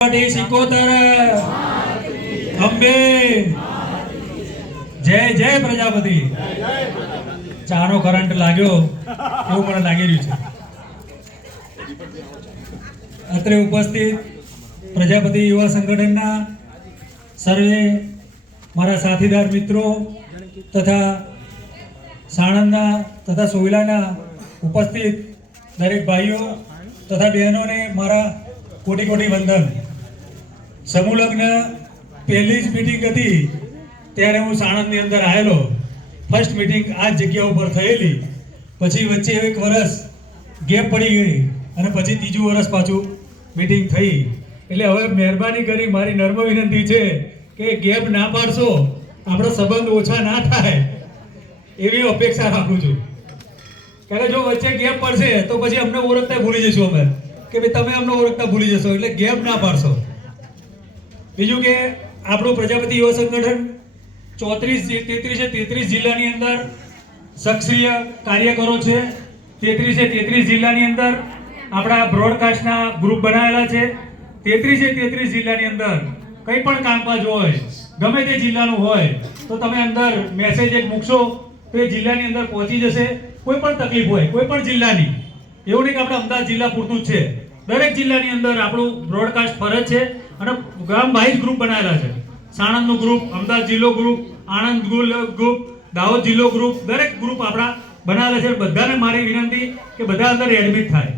સિકોતર અંબે જય જય પ્રજાપતિ. ચાનો કરંટ લાગ્યો એવું મને લાગી રહ્યું છે. અત્રે ઉપસ્થિત પ્રજાપતિ યુવા સંગઠનના સર્વે મારા સાથીદાર મિત્રો તથા સાણંદના તથા સોયલાના ઉપસ્થિત દરેક ભાઈઓ તથા બહેનોને મારા કોટી કોટી વંદન. સમૂહ લગ્ન પહેલી જ મીટિંગ હતી ત્યારે હું સાણંદની અંદર આવેલો. ફર્સ્ટ મીટિંગ આ જગ્યા ઉપર થયેલી, પછી વચ્ચે એક વર્ષ ગેપ પડી ગઈ અને પછી ત્રીજું વર્ષ પાછું મીટિંગ થઈ. એટલે હવે મહેરબાની કરી મારી નર્મ વિનંતી છે કે ગેપ ના પાડશો, આપણો સંબંધ ઓછા ના થાય એવી અપેક્ષા રાખું છું. કારણ કે જો વચ્ચે ગેપ પડશે તો પછી અમને ઓળખતા ભૂલી જઈશું અમે કે ભાઈ તમે અમને ઓળખતા ભૂલી જશો, એટલે ગેપ ના પાડશો. બીજું કે આપણું પ્રજાપતિ યુવા સંગઠન 33 જિલ્લાની અંદર સક્રિય કાર્યકરો છે. 33 જિલ્લાની અંદર આપણા બ્રોડકાસ્ટના ગ્રુપ બનાવેલા છે. 33 જિલ્લાની અંદર કંઈ પણ કામકાજ હોય, ગમે તે જિલ્લાનું હોય, તો તમે અંદર મેસેજ એક મૂકશો તો એ જિલ્લાની અંદર પહોંચી જશે. કોઈ પણ તકલીફ હોય કોઈ પણ જિલ્લાની, એવું નહીં કે આપણે અમદાવાદ જિલ્લા પૂરતું જ છે, દરેક જિલ્લાની અંદર આપણું બ્રોડકાસ્ટ ફરજ છે. અને ગામ વાઇઝ ગ્રુપ બનાવેલા છે. સાણંદનું ગ્રુપ, અમદાવાદ જિલ્લો ગ્રુપ, આણંદ ગ્રુપ, દાહોદ જિલ્લો ગ્રુપ, દરેક ગ્રુપ આપણા બનાવેલા છે. બધાને મારી વિનંતી કે બધા અંદર એડમિટ થાય.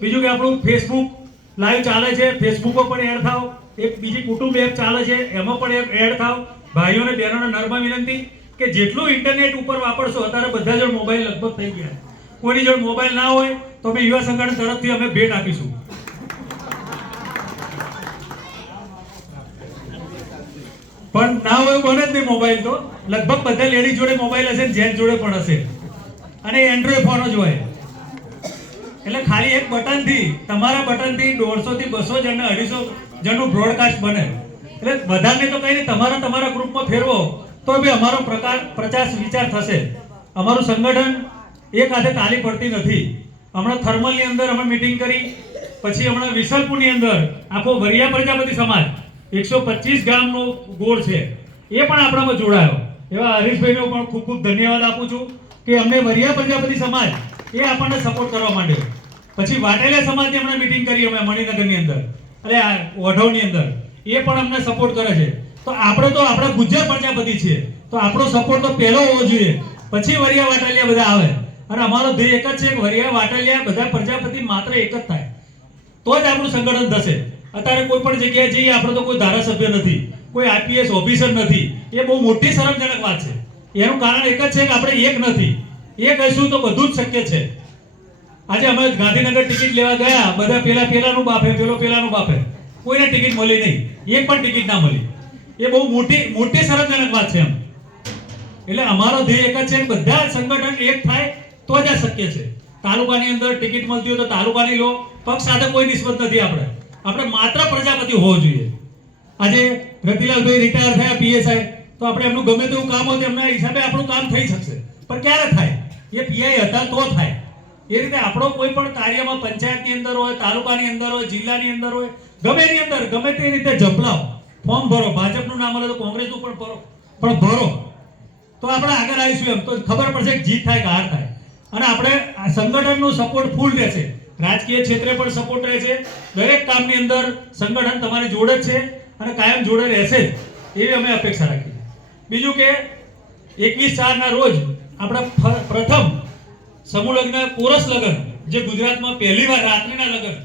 બીજું કે આપણું ફેસબુક લાઈવ ચાલે છે, ફેસબુક પર પણ એડ થાવ. એક બીજી કુટુંબ એપ ચાલે છે, એમાં પણ એડ થાવ. ભાઈઓને બહેનોને નર્મ વિનંતી કે જેટલું ઇન્ટરનેટ ઉપર વાપરશો, અત્યારે બધા જોડે મોબાઈલ લગભગ થઈ ગયા. કોઈની જોડે મોબાઈલ ના હોય તો અમે યુવા સંગઠન તરફથી અમે ભેટ આપીશું. પણ ના હોય બને જ નહીં મોબાઈલ, તો લગભગ બધા લેડીઝ જોડે મોબાઈલ હશે, જેન્ટ્સ જોડે પણ હશે, અને એન્ડ્રોઈડ ફોન જ હોય. એટલે ખાલી એક બટનથી, તમારા બટનથી 150 થી 200 જણ 250 જણનું બ્રોડકાસ્ટ બને. એટલે બધાને તો કઈ નહીં, તમારા ગ્રુપમાં ફેરવો તો બી અમારો પ્રચાર વિચાર થશે. અમારું સંગઠન એક હાથે તાલી પડતી નથી. હમણાં થર્મલની અંદર અમે મીટિંગ કરી, પછી હમણાં વિસલપુરની અંદર આખો વરિયા પ્રજાપતિ સમાજ 125 ગામનો ગોળ છે, એ પણ આપણામાં જોડાયો. એવા હરીશભાઈનો પણ ખૂબ ખૂબ ધન્યવાદ આપું છું કે અમને વરિયા પ્રજાપતિ સમાજ એ આપણને સપોર્ટ કરવા માંડ્યો. પછી વાટેલિયા સમાજની હમણાં મીટિંગ કરી અમે મણિનગરની અંદર, એટલે વઢવની અંદર, એ પણ અમને સપોર્ટ કરે છે. તો આપણે તો આપણા ગુજ્જર પ્રજાપતિ છીએ, તો આપણો સપોર્ટ તો પહેલો હોવો જોઈએ, પછી વરિયા વાટેલિયા બધા આવે. અને અમારો ધ્યેય એક જ છે કે વરિયા વાટેલિયા બધા પ્રજાપતિ માત્ર એક જ થાય, તો જ આપણું સંગઠન થશે. અત્યારે કોઈ પણ જગ્યાએ જઈએ, આપણે તો કોઈ ધારાસભ્ય નથી, કોઈ આઈપીએસ ઓફિસર નથી. એ બહુ મોટી શરમજનક વાત છે. એનું કારણ એક જ છે કે આપણે એક નથી. એ કહીશું તો બધું જ શક્ય છે. આજે અમે ગાંધીનગર ટિકિટ લેવા ગયા, બધા પેલાનું બાપે, પેલાનું બાપે, કોઈને ટિકિટ મળી નહીં, એક પણ ટિકિટ ના મળી. એ બહુ મોટી શરમજનક વાત છે એમ. એટલે અમારો ધ્યેય એક જ છે કે બધા સંગઠન એક થાય તો જ આ શક્ય છે. તાલુકાની અંદર ટિકિટ મળતી હોય તો તાલુકાની લો, પક્ષ સાથે કોઈ નિસ્બત નથી. આપણે માત્ર પ્રજાપતિ હોવો જોઈએ. આજે રતિલાલભાઈ રિટાયર થયા પીએસઆઈ, તો આપણે એમનું ગમે તેવું કામ હોય એમના હિસાબે આપણું કામ થઈ શકશે. પણ ક્યારે થાય? એ પીઆઈ હતા તો થાય. એ રીતે આપણો કોઈ પણ કાર્યમાં પંચાયતની અંદર હોય, તાલુકાની અંદર હોય, જિલ્લાની અંદર હોય, ગમે એની અંદર ગમે તે રીતે ઝંપલાવો, ફોર્મ ભરો. ભાજપનું નામ મળે તો કોંગ્રેસનું પણ ભરો, તો આપણે આગળ આવીશું. એમ તો ખબર પડશે કે જીત થાય કે હાર થાય. અને આપણે સંગઠનનું સપોર્ટ ફૂલ રહેશે, રાજકીય ક્ષેત્રે પણ સપોર્ટ રહેશે. દરેક કામની અંદર સંગઠન તમારી જોડે જ છે અને કાયમ જોડે રહેશે એવી અમે અપેક્ષા રાખીએ. બીજું કે 21/4 રોજ આપણા પ્રથમ સમૂહ લગ્ન, કોરસ લગ્ન, જે ગુજરાતમાં પહેલીવાર રાત્રિના લગ્ન,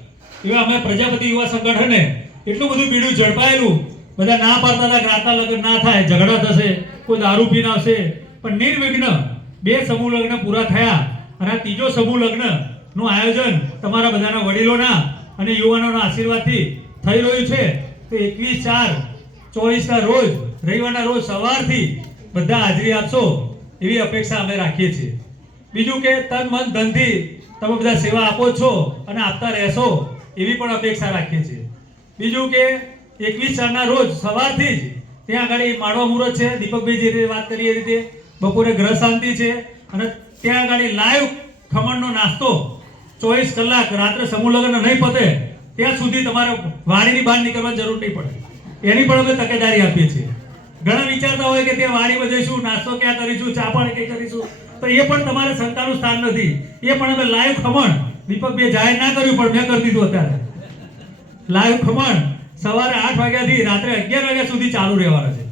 એવા અમે પ્રજાપતિ યુવા સંગઠને એટલું બધું બીડું ઝડપાયેલું. બધા ના પાડતા હતા કે રાતના લગ્ન ના થાય, ઝઘડા થશે, કોઈ દારૂ પીને આવશે, પણ નિર્વિઘ્ન 2 સમૂહ લગ્ન પૂરા થયા. અને આ ત્રીજો સમૂહ લગ્ન નું આયોજન તમારા બધાના વડીલોના અને યુવાનોના આશીર્વાદથી થઈ રહ્યું છે. તો 21/4/24 રોજ, રવિવારના રોજ સવારથી બધા હાજરી આપશો એવી અપેક્ષા અમે રાખીએ છીએ. બીજું કે તન મન ધનથી તમે બધા સેવા આપો છો અને આપતા રહેશો એવી પણ અપેક્ષા રાખીએ છીએ. બીજું કે 21/4 રોજ સવારથી જ ત્યાં આગળ માળવા મુહૂર્ત છે, દીપકભાઈ જે રીતે વાત કરી એ રીતે બપોરે ગ્રહ શાંતિ છે, અને ત્યાં આગળ લાઈવ ખમણનો નાસ્તો 24 કલાક. રાત્રે સમૂહ લગ્ન નહીં પતે ત્યાં સુધી તમારે વાડીની બહાર નીકળવાની જરૂર નહીં પડે. એની પણ અમે તકેદારી આપીએ છીએ. ઘણા વિચારતા હોય કે તે વાડીમાં જઈશું, નાસ્તો ક્યાં કરીશું, ચા પાણી કઈ કરીશું, તો એ પણ તમારે શંકાનું સ્થાન નથી. એ પણ અમે લાઈવ ખમણ દીપકભાઈ જાહેર ના કર્યું પણ મેં કરી દીધું. અત્યારે લાઈવ ખમણ સવારે 8 વાગ્યાથી રાત્રે 11 વાગ્યા સુધી ચાલુ રહેવાના છે.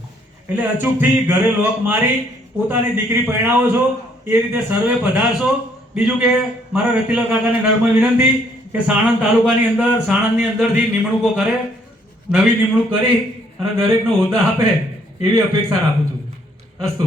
એટલે અચૂકથી ઘરે લોક મારી પોતાની દીકરી પરણાવો છો એ રીતે સર્વે પધારશો. બીજું કે મારા રતિલાલ કાકાને નમ્ર વિનંતી કે સાણંદ તાલુકાની અંદર, સાણંદની અંદરથી નિમણૂકો કરે, નવી નિમણૂક કરી અને દરેકનો હોદ્દા આપે એવી અપેક્ષા રાખું છું. અસ્તુ.